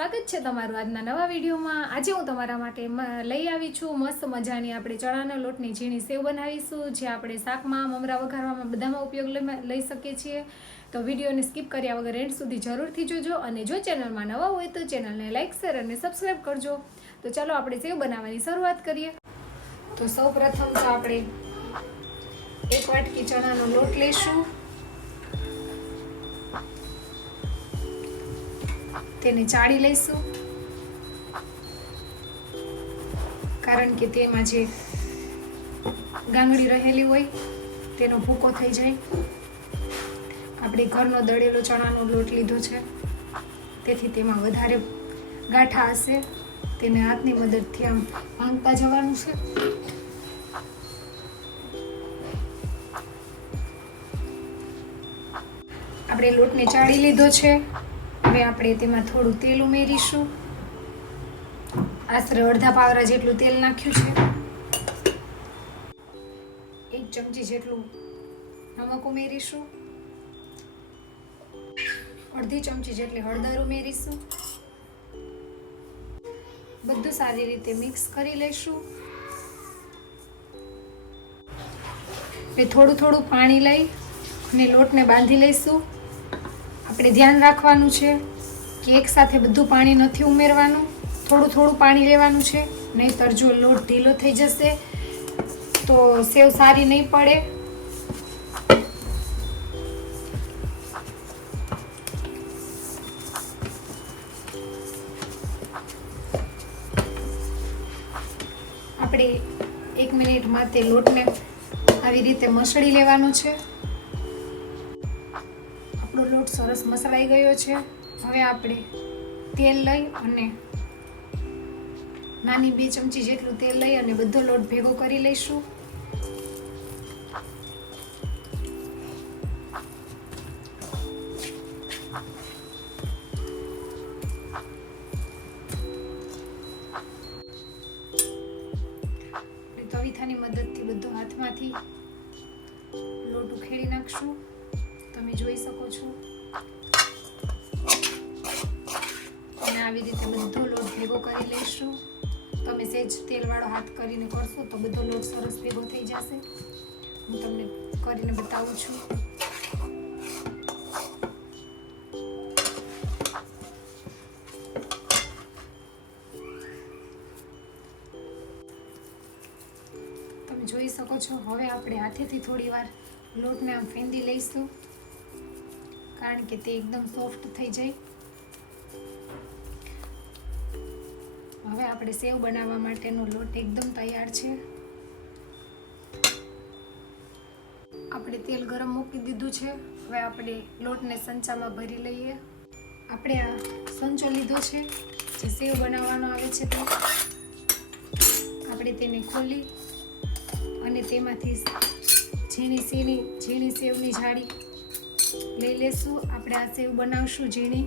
સ્વાગત છે તમારું આજના નવા વિડીયોમાં। આજે હું તમારા માટે લઈ આવી છું મસ્ત મજાની આપણે ચણાના લોટની ઝીણી સેવ બનાવીશું, જે આપણે શાકમાં, મમરા વઘારવામાં બધામાં ઉપયોગ લઈ શકીએ છીએ। તો વિડીયોને સ્કીપ કર્યા વગર એન્ડ સુધી જરૂરથી જોજો, અને જો ચેનલમાં નવા હોય તો ચેનલને લાઇક, શેર અને સબસ્ક્રાઈબ કરજો। તો ચાલો આપણે સેવ બનાવવાની શરૂઆત કરીએ। તો સૌપ્રથમ તો આપણે 1 વાટકી ચણાનો લોટ લઈશું, તેને ચાળી લઈશું, કારણ કે તેમાં જે ગાંગડી રહેલી હોય તેનો ભૂકો થઈ જાય। આપણે ઘરનો દળેલો ચણાનો લોટ લીધો છે, તેથી તેમાં વધારે ગાંઠા હશે, તેને હાથની મદદથી આમ ભાંગતા જવાનું છે। આપણે લોટને ચાળી લીધો છે। હવે આપણે તેમાં થોડું તેલ ઉમેરીશું, આશરે અડધા પાવરા જેટલું તેલ નાખ્યું છે। 1 ચમચી જેટલું નમક ઉમેરીશું, અડધી ચમચી જેટલી હળદર ઉમેરીશું, બધું સારી રીતે મિક્સ કરી લઈશું। થોડું થોડું પાણી લઈ અને લોટને બાંધી લઈશું। આપણે ધ્યાન રાખવાનું છે કે એક સાથે બધું પાણી નથી ઉમેરવાનું, થોડું થોડું પાણી લેવાનું છે, નહીંતર જો લોટ ઢીલો થઈ જશે તો સેવ સારી નહીં પડે। આપણે 1 મિનિટ માટે લોટને આવી રીતે મસળી લેવાનો છે। આપણો લોટ સરસ મસળાઈ ગયો છે। હવે આપણે તેલ લઈ અને નાની 2 ચમચી જેટલું તેલ લઈ અને બધો લોટ ભેગો કરી લઈશું। તવીથાની મદદથી બધો હાથમાંથી લોટ ઉખેડી નાખશું, તમે જોઈ શકો છો। અને આવી રીતે બધો લોટ ભેગો કરી લઈશું। તમે સહેજ તેલવાળો હાથ કરીને કરશો તો બધો લોટ સરસ ભેગો થઈ જશે। હું તમને કરીને બતાવું છું। તમે જોઈ શકો છો। હવે આપણે હાથેથી થોડી વાર લોટને આમ ફેંદી લઈશું, કારણ કે તે એકદમ સોફ્ટ થઈ જાય। હવે આપણે સેવ બનાવવા માટેનો લોટ એકદમ તૈયાર છે। આપણે તેલ ગરમ મૂકી દીધું છે। હવે આપણે લોટને સંચામાં ભરી લઈએ। આપણે આ સંચો લીધો છે જે સેવ બનાવવાનો આવે છે, તો આપણે તેને ખોલી અને તેમાંથી ઝીણી સેવની જાળી લઈ લેશું। આપણે આ સેવ બનાવશું ઝીણી।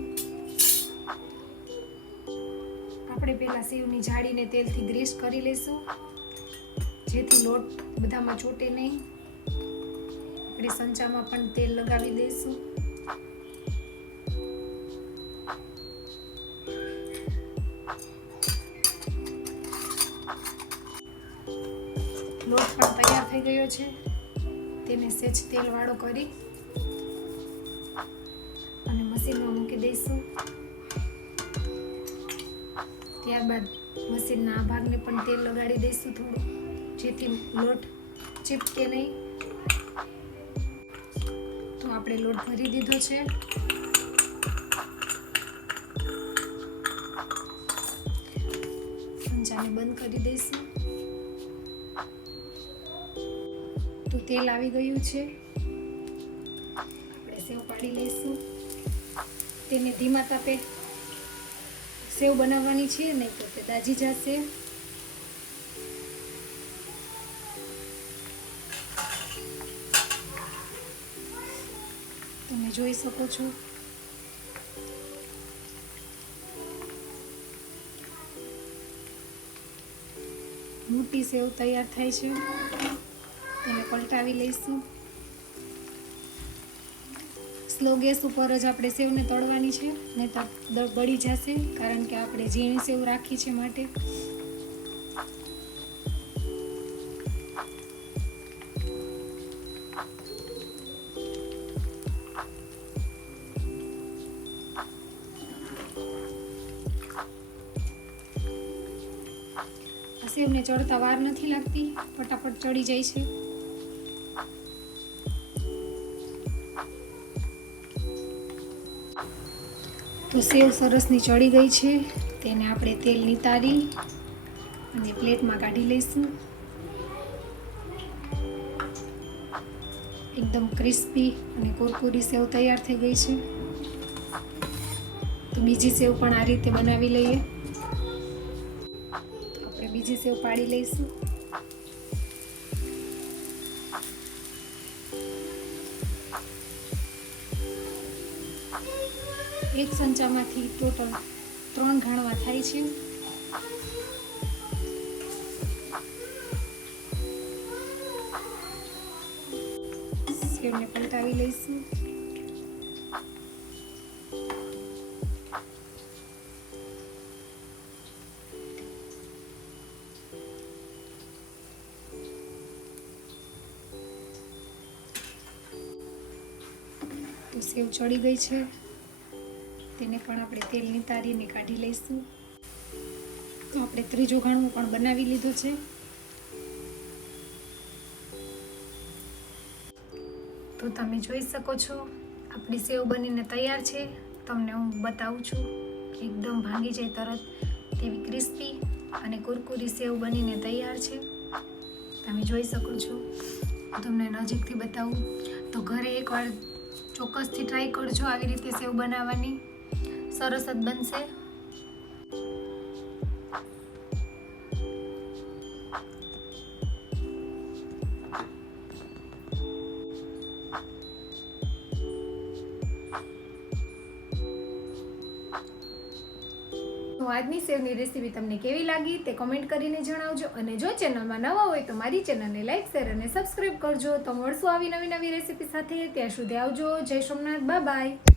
આપણે પહેલા સેવની જાળીને તેલથી ગ્રીસ કરી લઈશું, જેથી લોટ બધામાં ચોટે નહીં। આપણે સંચામાં પણ તેલ લગાવી દઈશું। લોટ પણ તૈયાર થઈ ગયો છે, તેને સહેજ તેલવાળો કરી અને મશીનમાં મૂકી દઈશું। ત્યારબાદ મશીનના આ ભાગને પણ તેલ લગાડી દઈશું થોડું, જેથી લોટ ચીપકે નહીં। તો આપણે લોટ ભરી દીધો છે। સંચાને બંધ કરી દઈશું। તો તેલ આવી ગયું છે। આપણે સેવ પાડી લઈશું। તેને ધીમા તાપે સેવ બનાવવાની છે, નહીં તો તે દાજી જશે। તમે જોઈ શકો છો। મોટી સેવ તૈયાર થાય છે, તેને પલટાવી લઈશું। સ્લો ગેસ ઉપર જ આપણે સેવને તળવાની છે, નહીં બળી જશે, કારણ કે આપણે ઝીણી સેવ રાખી છે માટે. સેવને ચડતા વાર નથી લાગતી, ફટાફટ ચડી જાય છે. તો સેવ સરસની ચડી ગઈ છે, તેને આપણે તેલ નિતારી અને પ્લેટમાં કાઢી લઈશું. એકદમ ક્રિસ્પી અને કુરકુરી સેવ તૈયાર થઈ ગઈ છે. તો બીજી સેવ પણ આ રીતે બનાવી લઈએ. આપણે બીજી સેવ પાડી લઈશું. એક ચમચામાંથી ટોટલ 3 ઘાણવા થાય છે. સેવને પલટાવી લઈશું. તો સેવ ચડી ગઈ છે, તેને પણ આપણે તેલ નિતારીને કાઢી લઈશું. તો આપણે ત્રીજું ઘાણું પણ બનાવી લીધું છે. તો તમે જોઈ શકો છો આપણી સેવ બનીને તૈયાર છે. તમને હું બતાવું છું કે એકદમ ભાંગી જાય તરત તેવી ક્રિસ્પી અને કુરકુરી સેવ બનીને તૈયાર છે. તમે જોઈ શકો છો. તમને નજીકથી બતાવું તો ઘરે એકવાર ચોક્કસથી ટ્રાય કરજો આવી રીતે સેવ બનાવવાની, સરસ જ બનશે. તો આજની સેવની રેસીપી તમને કેવી લાગી તે કમેન્ટ કરીને જણાવજો, અને જો ચેનલમાં નવા હોય તો મારી ચેનલને લાઈક, શેર અને સબસ્ક્રાઈબ કરજો. તો મળશું આવી નવી રેસીપી સાથે. ત્યાં સુધી આવજો. જય સોમનાથ. Bye bye.